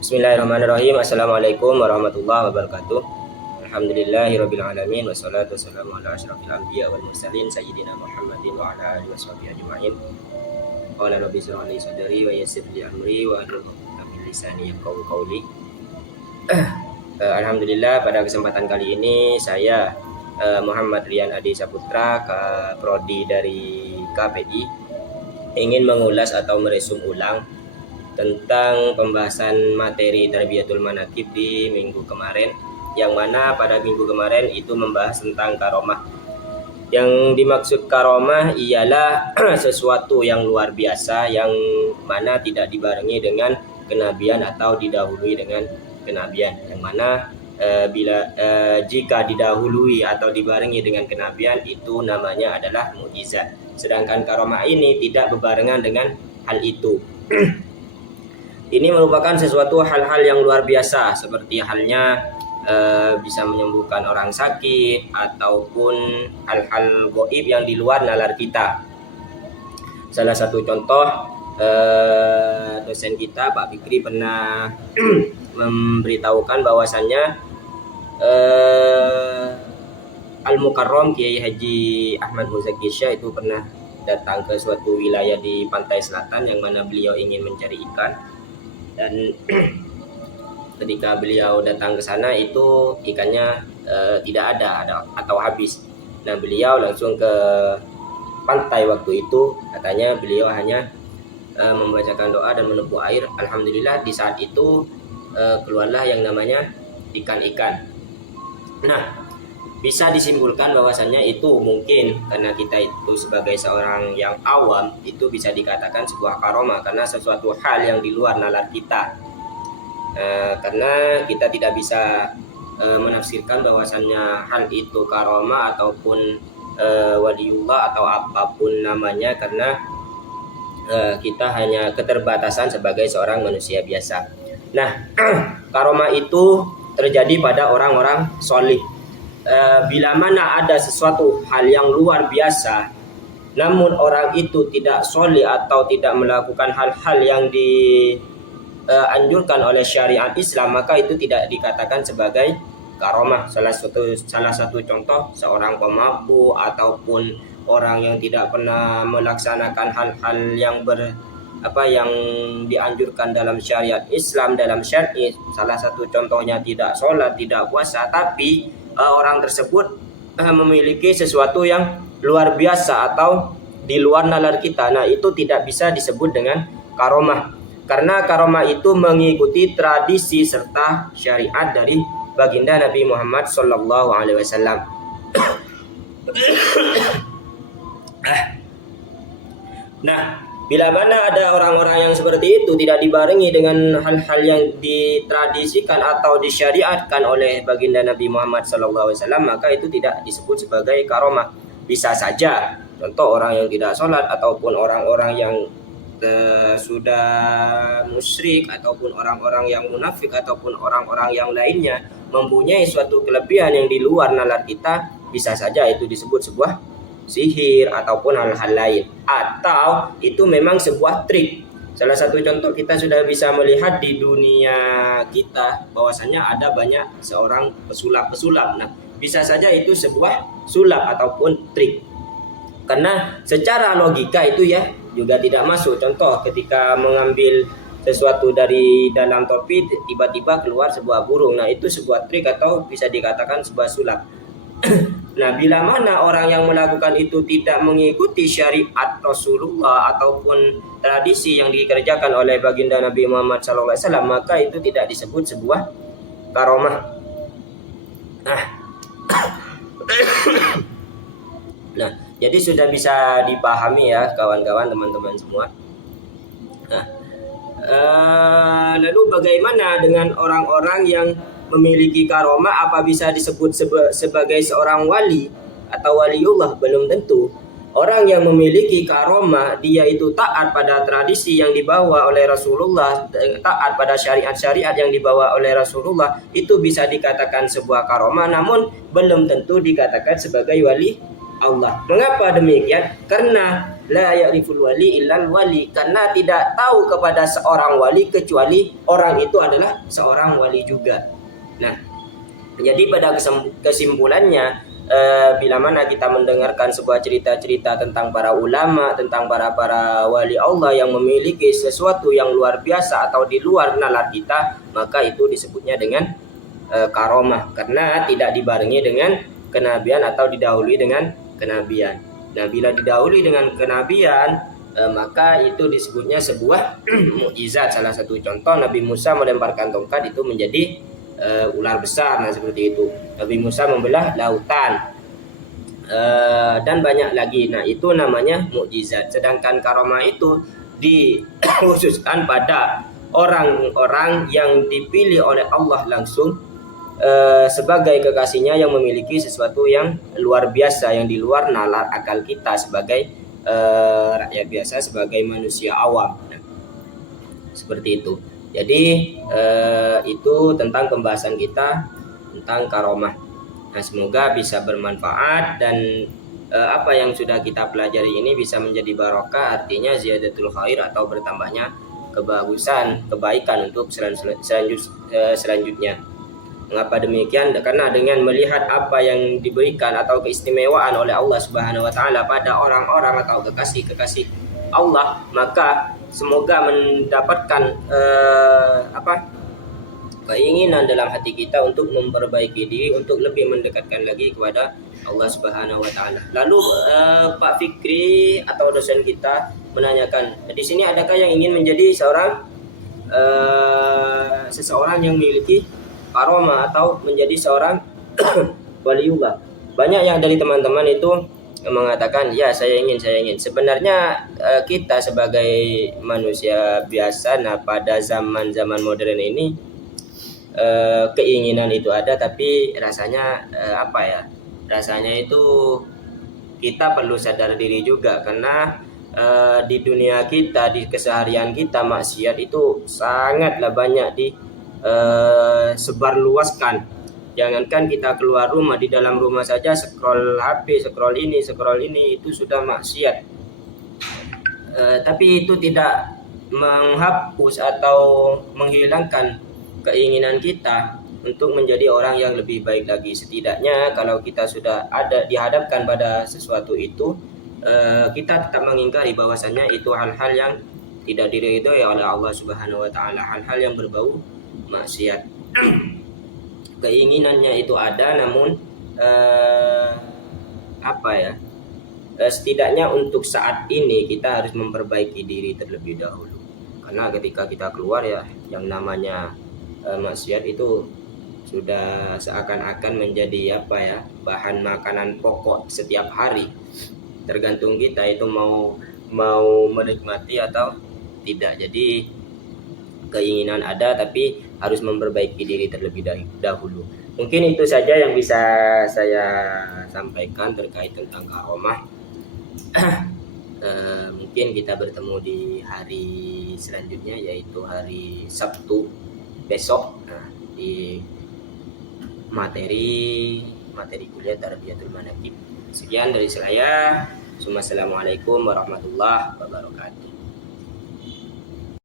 Bismillahirrahmanirrahim. Assalamualaikum warahmatullahi wabarakatuh. Alhamdulillahirabbil alamin wassalatu wassalamu ala asyrofil anbiya wal mursalin sayyidina Muhammadin wa ala alihi washabihi ajmain. Qala rabbi shrah li sadri wa yassir li amri wa hlul 'uqdatam min lisani yafqahu qawli. Alhamdulillah, pada kesempatan kali ini saya Muhammad Rian Adi Saputra, prodi dari KPI, ingin mengulas atau meresum ulang tentang pembahasan materi Tarbiyatul Manaqib di minggu kemarin, yang mana pada minggu kemarin itu membahas tentang karomah. Yang dimaksud karomah ialah sesuatu yang luar biasa yang mana tidak dibarengi dengan kenabian atau didahului dengan kenabian, yang mana jika didahului atau dibarengi dengan kenabian itu namanya adalah mukjizat. Sedangkan karomah ini tidak berbarengan dengan hal itu. Ini merupakan sesuatu hal-hal yang luar biasa, seperti halnya bisa menyembuhkan orang sakit ataupun hal-hal gaib yang di luar nalar kita. Salah satu contoh, dosen kita Pak Fikri pernah memberitahukan bahwasannya Al-Mukarram Kiai Haji Ahmad Muzaki Syah itu pernah datang ke suatu wilayah di pantai selatan yang mana beliau ingin mencari ikan. Dan ketika beliau datang ke sana itu ikannya tidak ada atau habis. Nah, beliau langsung ke pantai waktu itu, katanya beliau hanya membacakan doa dan menempuh air. Alhamdulillah di saat itu keluarlah yang namanya ikan-ikan. Nah, bisa disimpulkan bahwasannya itu mungkin karena kita itu sebagai seorang yang awam itu bisa dikatakan sebuah karomah, karena sesuatu hal yang di luar nalar kita. Karena kita tidak bisa menafsirkan bahwasannya hal itu karomah ataupun waliullah atau apapun namanya, karena kita hanya keterbatasan sebagai seorang manusia biasa. Nah, karomah itu terjadi pada orang-orang solih. Bila mana ada sesuatu hal yang luar biasa, namun orang itu tidak soleh atau tidak melakukan hal-hal yang dianjurkan oleh syariat Islam, maka itu tidak dikatakan sebagai karomah. Salah satu contoh, seorang pemabuk ataupun orang yang tidak pernah melaksanakan hal-hal yang yang dianjurkan dalam syariat Islam, dalam syar'i. Salah satu contohnya tidak sholat, tidak puasa, tapi orang tersebut memiliki sesuatu yang luar biasa atau di luar nalar kita. Nah, itu tidak bisa disebut dengan karomah, karena karomah itu mengikuti tradisi serta syariat dari baginda Nabi Muhammad SAW. Nah, bila mana ada orang-orang yang seperti itu tidak dibarengi dengan hal-hal yang ditradisikan atau disyariatkan oleh baginda Nabi Muhammad SAW, maka itu tidak disebut sebagai karomah. Bisa saja contoh orang yang tidak sholat ataupun orang-orang yang sudah musyrik ataupun orang-orang yang munafik ataupun orang-orang yang lainnya mempunyai suatu kelebihan yang di luar nalar kita, bisa saja itu disebut sebuah sihir ataupun hal-hal lain, atau itu memang sebuah trik. Salah satu contoh kita sudah bisa melihat di dunia kita bahwasannya ada banyak seorang pesulap. Nah, bisa saja itu sebuah sulap ataupun trik, karena secara logika itu ya juga tidak masuk. Contoh ketika mengambil sesuatu dari dalam topi tiba-tiba keluar sebuah burung, nah itu sebuah trik atau bisa dikatakan sebuah sulap. Nah, bila mana orang yang melakukan itu tidak mengikuti syariat Rasulullah ataupun tradisi yang dikerjakan oleh baginda Nabi Muhammad SAW, maka itu tidak disebut sebuah karomah. Nah, jadi sudah bisa dipahami ya kawan-kawan, teman-teman semua. Nah, lalu bagaimana dengan orang-orang yang memiliki karomah? Apa bisa disebut sebagai seorang wali atau waliullah? Belum tentu. Orang yang memiliki karomah, dia itu taat pada tradisi yang dibawa oleh Rasulullah, taat pada syariat-syariat yang dibawa oleh Rasulullah, itu bisa dikatakan sebuah karomah, namun belum tentu dikatakan sebagai wali Allah. Mengapa demikian? Karena la ya'riful wali illal wali, karena tidak tahu kepada seorang wali kecuali orang itu adalah seorang wali juga. Nah, jadi pada kesimpulannya, bila mana kita mendengarkan sebuah cerita-cerita tentang para ulama, tentang para wali Allah yang memiliki sesuatu yang luar biasa atau di luar nalar kita, maka itu disebutnya dengan karomah, karena tidak dibarengi dengan kenabian atau didahului dengan kenabian. Nah, bila didahului dengan kenabian, maka itu disebutnya sebuah mukjizat. Salah satu contoh, Nabi Musa melemparkan tongkat itu menjadi ular besar. Nah, seperti itu. Nabi Musa membelah lautan, dan banyak lagi. Nah, itu namanya mukjizat. Sedangkan karomah itu dikhususkan pada orang-orang yang dipilih oleh Allah langsung sebagai kekasihnya, yang memiliki sesuatu yang luar biasa, yang di luar nalar akal kita sebagai rakyat biasa, sebagai manusia awam. Nah, seperti itu. Jadi itu tentang pembahasan kita tentang karomah. Nah, semoga bisa bermanfaat, dan apa yang sudah kita pelajari ini bisa menjadi barokah, artinya ziyadatul khair atau bertambahnya kebagusan, kebaikan untuk selanjutnya. Mengapa demikian? Karena dengan melihat apa yang diberikan atau keistimewaan oleh Allah Subhanahu wa taala pada orang-orang atau kekasih-kekasih Allah, maka semoga mendapatkan keinginan dalam hati kita untuk memperbaiki diri, untuk lebih mendekatkan lagi kepada Allah Subhanahu wa taala. Lalu Pak Fikri atau dosen kita menanyakan, di sini adakah yang ingin menjadi seseorang yang memiliki karomah atau menjadi seorang waliullah? Banyak yang dari teman-teman itu mengatakan, ya saya ingin. Sebenarnya kita sebagai manusia biasa, nah pada zaman modern ini keinginan itu ada, tapi rasanya rasanya itu kita perlu sadar diri juga, karena di dunia kita, di keseharian kita, maksiat itu sangatlah banyak sebarluaskan. Jangankan kita keluar rumah, di dalam rumah saja scroll HP, scroll ini itu sudah maksiat. Tapi itu tidak menghapus atau menghilangkan keinginan kita untuk menjadi orang yang lebih baik lagi. Setidaknya kalau kita sudah dihadapkan pada sesuatu itu, kita tetap mengingkari bahwasannya itu hal-hal yang tidak diridhoi oleh Allah Subhanahu wa taala, hal-hal yang berbau maksiat. Keinginannya itu ada, namun setidaknya untuk saat ini kita harus memperbaiki diri terlebih dahulu, karena ketika kita keluar, ya yang namanya maksiat itu sudah seakan-akan menjadi bahan makanan pokok setiap hari. Tergantung kita itu mau menikmati atau tidak. Jadi keinginan ada, tapi harus memperbaiki diri terlebih dahulu. Mungkin itu saja yang bisa saya sampaikan terkait tentang karomah. Mungkin kita bertemu di hari selanjutnya, yaitu hari Sabtu besok, di materi kuliah Tarbiyatul Manaqib. Sekian dari saya. Assalamualaikum warahmatullahi wabarakatuh.